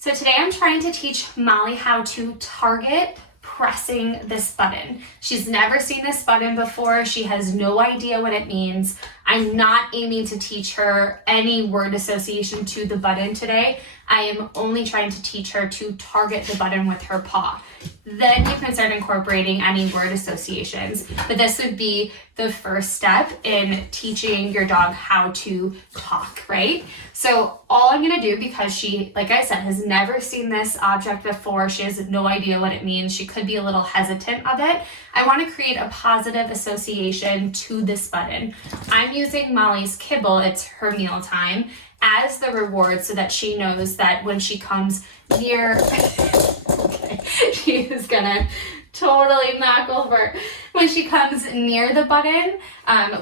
So today I'm trying to teach Molly how to target pressing this button. She's never seen this button before. She has no idea what it means. I'm not aiming to teach her any word association to the button today. I am only trying to teach her to target the button with her paw. Then you can start incorporating any word associations. But this would be the first step in teaching your dog how to talk, right? So all I'm gonna do, because she, like I said, has never seen this object before, she has no idea what it means, she could be a little hesitant of it, I wanna create a positive association to this button. I'm using Molly's kibble, it's her meal time, as the reward so that she knows that when she comes near, okay, she is gonna totally knock over. When she comes near the button,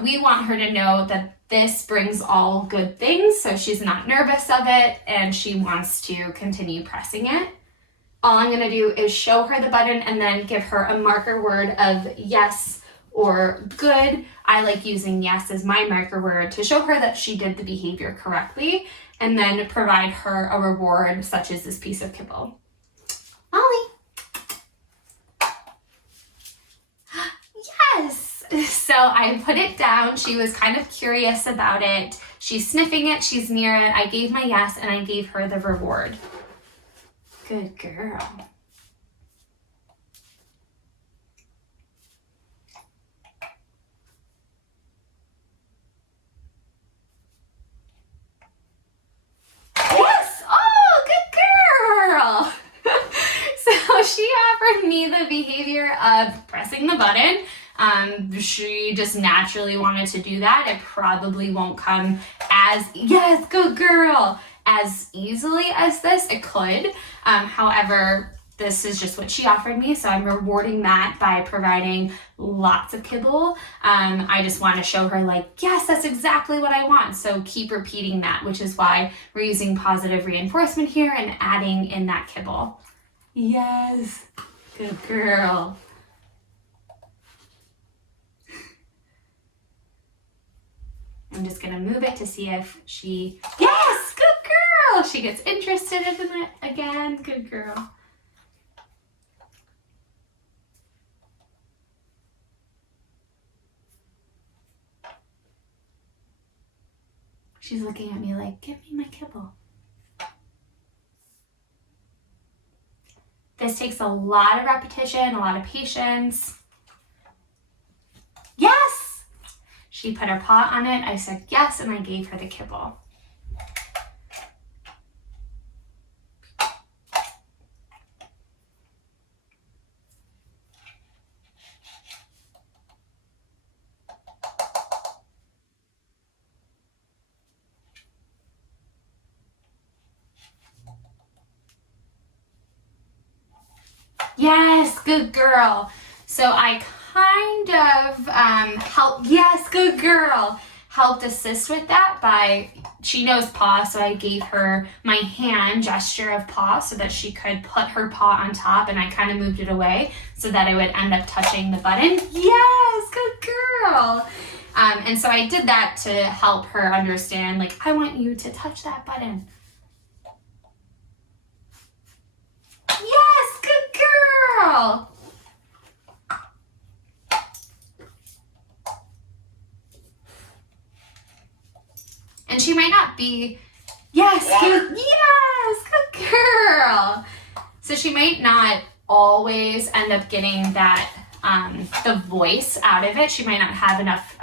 we want her to know that this brings all good things, so she's not nervous of it and she wants to continue pressing it. All I'm gonna do is show her the button and then give her a marker word of yes or good. I like using yes as my marker word to show her that she did the behavior correctly, and then provide her a reward such as this piece of kibble. Molly. Yes! So I put it down. She was kind of curious about it. She's sniffing it, she's near it. I gave my yes and I gave her the reward. Good girl. Yes! Oh, good girl! So she offered me the behavior of pressing the button. She just naturally wanted to do that. It probably won't come as, yes, good girl, as easily as this. It could. However, this is just what she offered me, so I'm rewarding that by providing lots of kibble. I just want to show her like, yes, that's exactly what I want. So keep repeating that, which is why we're using positive reinforcement here and adding in that kibble. Yes, good girl. I'm just gonna move it to see if she, yes, good girl. She gets interested in it again, good girl. She's looking at me like, give me my kibble. This takes a lot of repetition, a lot of patience. Yes! She put her paw on it, I said yes, and I gave her the kibble. Yes, good girl. So I kind of helped, good girl, helped assist with that by, she knows paw, so I gave her my hand gesture of paw so that she could put her paw on top, and I kind of moved it away so that it would end up touching the button. Yes, good girl. And so I did that to help her understand, like, I want you to touch that button. Yes, good girl. And she might not be, yes, good girl. So she might not always end up getting that, the voice out of it. She might not have enough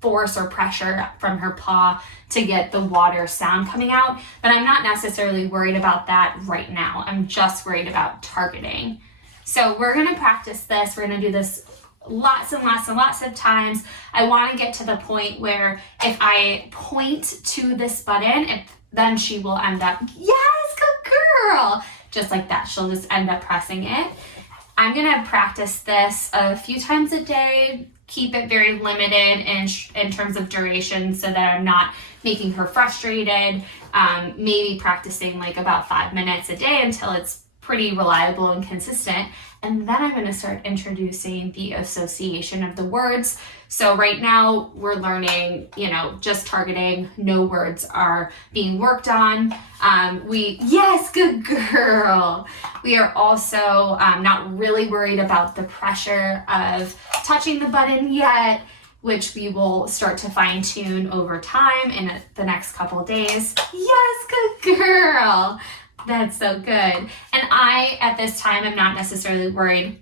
force or pressure from her paw to get the water sound coming out, but I'm not necessarily worried about that right now. I'm just worried about targeting. So we're gonna practice this. We're gonna do this lots and lots and lots of times. I want to get to the point where if I point to this button, then she will end up, yes, good girl, just like that. She'll just end up pressing it. I'm gonna practice this a few times a day, keep it very limited in terms of duration so that I'm not making her frustrated. Maybe practicing like about 5 minutes a day until it's pretty reliable and consistent. And then I'm going to start introducing the association of the words. So right now we're learning, just targeting. No words are being worked on. Yes, good girl. We are also not really worried about the pressure of touching the button yet, which we will start to fine tune over time in the next couple of days. Yes, good girl. That's so good. And I, at this time, am not necessarily worried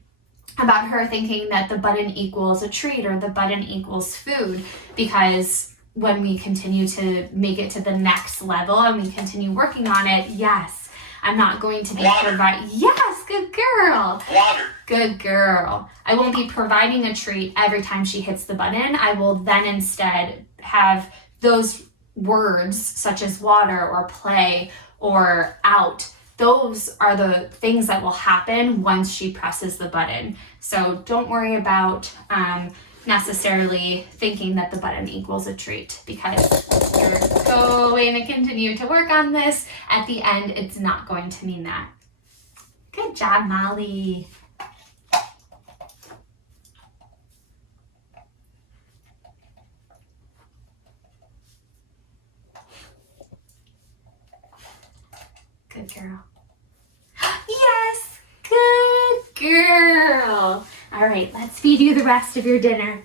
about her thinking that the button equals a treat or the button equals food, because when we continue to make it to the next level and we continue working on it, yes, I'm not going to be providing. Yes, good girl. Water. Good girl. I won't be providing a treat every time she hits the button. I will then instead have those words such as water or play or out. Those are the things that will happen once she presses the button. So don't worry about necessarily thinking that the button equals a treat, because you're going to continue to work on this. At the end, it's not going to mean that. Good job, Molly. Good girl. Yes, good girl. All right, let's feed you the rest of your dinner.